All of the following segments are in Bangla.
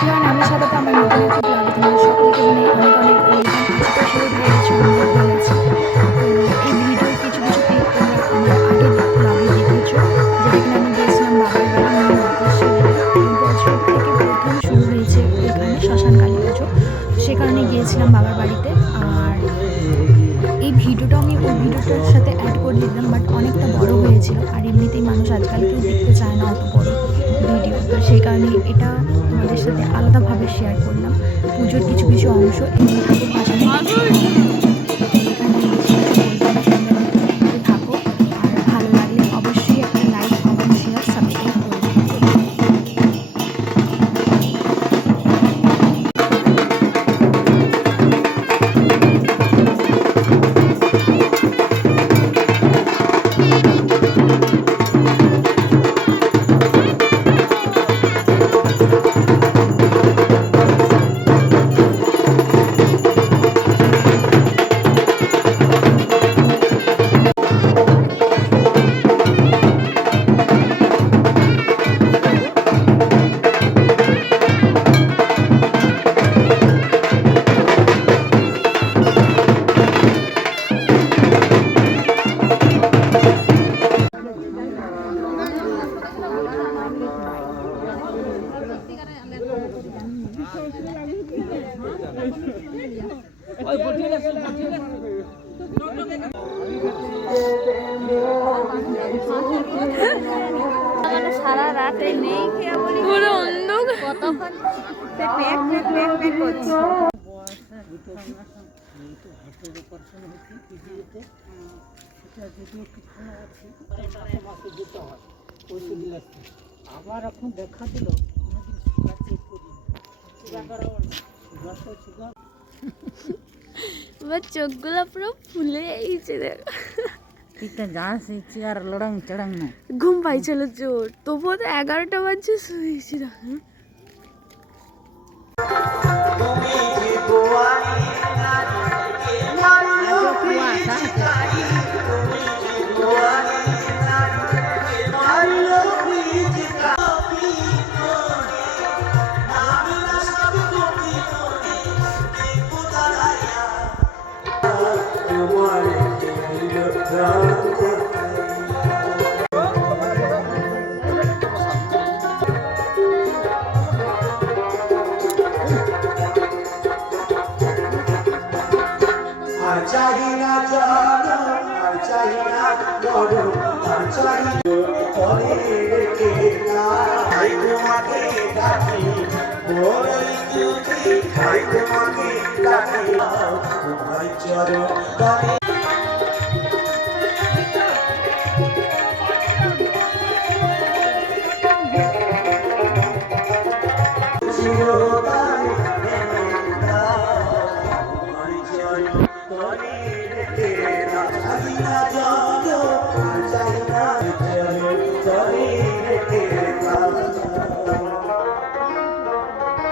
কারণ আমি স্বাগত আমার নতুন একটি ব্লগে তোমাদের সকলকে জানাই অনেক অনেক ওয়েলকাম। আজকে শুরু হয়ে গেছে অনেক ভালো আছে। তো এই ভিডিওর কিছু কিছু ক্লিপ তোমরা আমার আগের ব্লগে দেখেছো, যেটা কিনা আমি গিয়েছিলাম বাবার বাড়ি নিউ অপেশ্বরীতে। এই বছর থেকে প্রথম শুরু হয়েছে ওইখানে শ্মশান কালী পুজো, সে কারণে গিয়েছিলাম বাবার বাড়িতে। আর এই ভিডিওটা আমি ওই ভিডিওটার সাথে অ্যাড করে দিলাম, বাট অনেকটা বড় হয়েছিল, আর এমনিতেই মানুষ আজকাল কেউ দেখতে চায় না অত বড় ভিডিও, তো সেই কারণে এটা তোমাদের সাথে আলাদাভাবে শেয়ার করলাম পুজোর কিছু কিছু অংশ এবং ঠাকুর ভাসানো। এখানে বেশি কিছু বলবো না, তোমরা দেখতে থাকো, আর ভালো লাগলে অবশ্যই একটা লাইক, কমেন্ট, শেয়ার, সাবস্ক্রাইব করে দিও। সারা রাতে নেই খেয়ে বলি পুরো অন্ধকার কতক্ষণ সে প্যাক প্যাক প্যাক প্যাক করছে। আবার এখন দেখা দিল চোখগুলো পুরো ফুলে গেছে, চেয়ার লড়াং চড়াং না ঘুম পাইছিল জোর, তবুও তো 11টা বাজে শুয়েছি।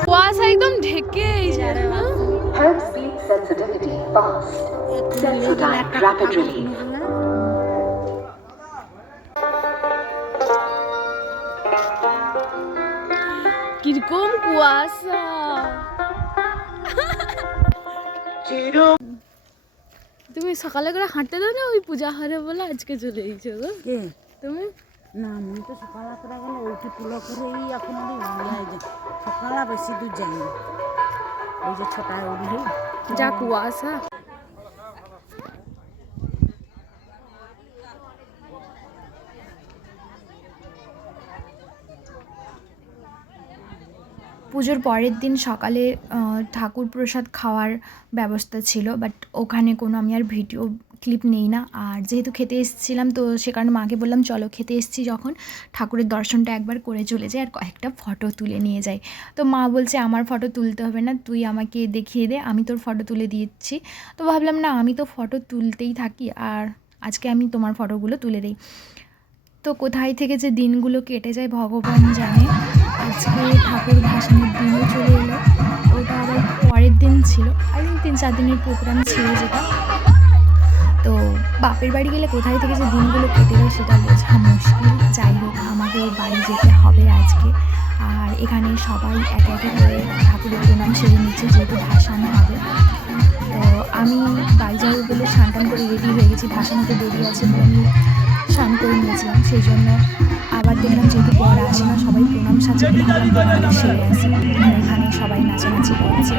কুয়াশা একদম ঢেকে যায় না। Herb sleep sensitivity fast. Sensodyne rapid relief. কিরকম কুয়াশা! তুমি সকালে করে হাঁটতে দাও না ওই পূজা হারে বলে আজকে চলে গেছো গো তুমি? না আমি তো সকাল করে গেলে ওইটি তুলো করেই এখন সকালে বেশি দূর যাই না, ওই যে ছটায় উঠলি যা কুয়াশা। পুজোর পরের দিন সকালে ঠাকুর প্রসাদ খাওয়ার ব্যবস্থা ছিল, বাট ওখানে কোনো আমি আর ভিডিও ক্লিপ নেই না। আর যেহেতু খেতে এসেছিলাম, তো সে কারণে মাকে বললাম চলো খেতে এসেছি যখন ঠাকুরের দর্শনটা একবার করে চলে যাই আর কয়েকটা ফটো তুলে নিয়ে যাই। তো মা বলছে আমার ফটো তুলতে হবে না, তুই আমাকে দেখিয়ে দে, আমি তোর ফটো তুলে দিচ্ছি। তো ভাবলাম না, আমি তো ফটো তুলতেই থাকি, আর আজকে আমি তোমার ফটোগুলো তুলে দিই। তো কোথায় থেকে যে দিনগুলো কেটে যায় ভগবান জানে। আজকে ঠাকুর ভাসানের দিনও চলে এলো, ওটা আবার পরের দিন ছিল, আই থিঙ্ক 3-4 দিনের প্রোগ্রাম ছিল যেটা। তো বাপের বাড়ি গেলে কোথায় থেকে যে দিনগুলো কেটে যায় সেটা বোঝা মুশকিল। যাই হোক, আমাকে বাড়ি যেতে হবে আজকে। আর এখানে সবাই একে একে করে ঠাকুরের প্রণাম সেরে নিচ্ছে, যেহেতু ভাসান হবে। তো আমি বাড়ি যাবো বলে স্নান টান করে রেডি হয়ে গেছি, ভাসান হতে দেরি আছে বলে আমি স্নান করে নিয়েছিলাম। সেই জন্য আবার দেখলাম যেহেতু পর আসে না, সবাই প্রণাম সাজাতে ভাবলাম প্রণামটা সেরে আসি। আর এখানে সবাই নাচানাচি করছে।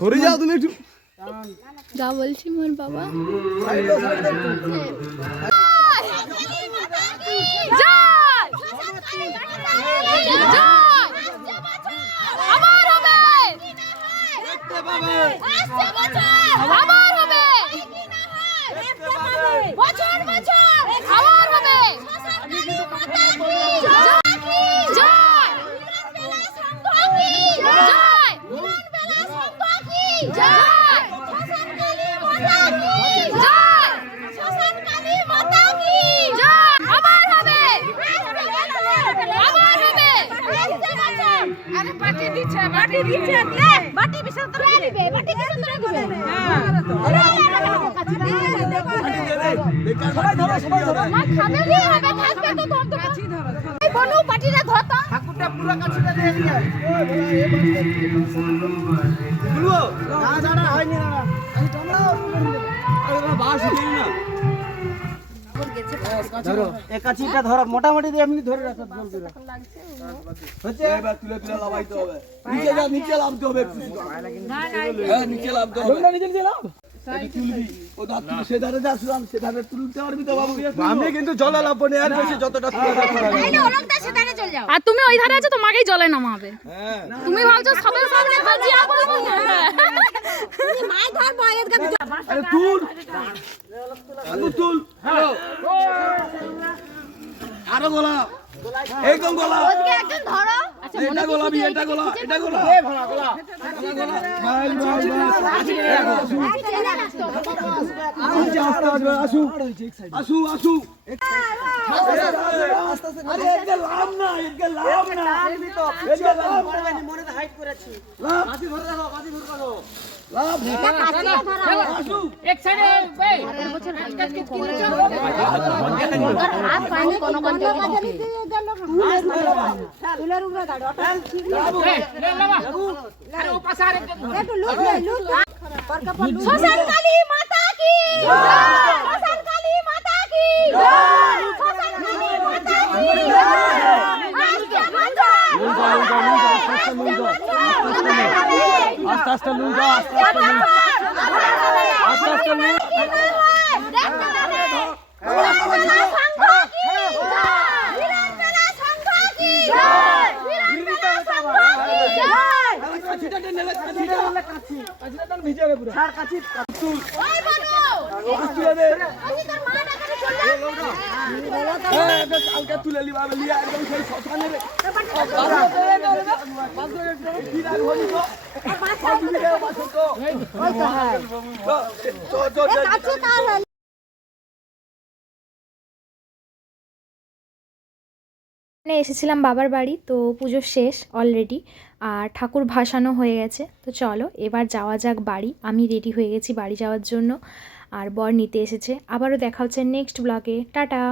সরে যাও তুমি একটু, যা বলছি মোর বাবা। কাছিটা ধরো মোটামুটি এমনি ধরে রাখো, জলদি রাখো। হচ্ছে এবার তুলে তুলে লাগাইতে হবে, নিচে যা, নিচে নামতে হবে একটু, হ্যাঁ নিচে নামতে হবে, নিচে নিচে নাম, তুলবি ও দাঁত তুলে সে ধারে যা, আসলাম সে ধারে তুলতে পারবি তো বাবু। আমি কিন্তু জলে লাভ নেই, আর বেশি যতটা তুলে রাখতে হবে। আর তুমি ওই ধারে আছো, তোমাকেই জলে নামাবে। তুমি ভাবছো সবার সামনে হাজিরা করব, তুমি মাই ধর বয়ের কাছে। আরে তুল, আরে তুল, আরো গোলা, একদম গোলা, ওদিকে একজন ধরো। এটা গোলাবি, এটা গোলা, এটা গোলা, এ ভরা গোলা, গোলা ভাই ভাই আসু আসু আসু, আরে এটা লাভ না, এটা লাভ না, এটা লাভ না, মনে তো হাইট করেছি, লাভ বাজি ধরে রাখো, বাজি ধরে রাখো, লাভ এটা কাছিটা ধরো, আসু এক সাইডে এই কাজ কি করছো, আর পানি কোন কোন জায়গায় দিতে গেল, তুলার উপরে গাড়ি ওটা ঠিক না, লে বাবা আরে ও পাশে আরেকটা একটু লুট শ্মশান কালী মাতা কি জয়, শ্মশান কালী মাতা কি জয়, শ্মশান কালী মাতা কি জয়, আস্তে আস্তে লুট যাও, আস্তে আস্তে লুট, আস্তে আস্তে লুট, ভিজে পুরো ছাড় কাছি তুল, ওই বানু কাছি দে, আমি তোর মা ডাকে কালকে তুলে নিবা লিয়া একদম সেই শ্মশানে রে মানে এসেছিলাম বাবার বাড়ি, তো পুজো শেষ অলরেডি আর ঠাকুর ভাসানো হয়ে গেছে। তো চলো এবার যাওয়া যাক বাড়ি। আমি রেডি হয়ে গেছি বাড়ি যাওয়ার জন্য, আর বর নিতে এসেছে। আবারও দেখা হচ্ছে নেক্সট ব্লগে। টাটা।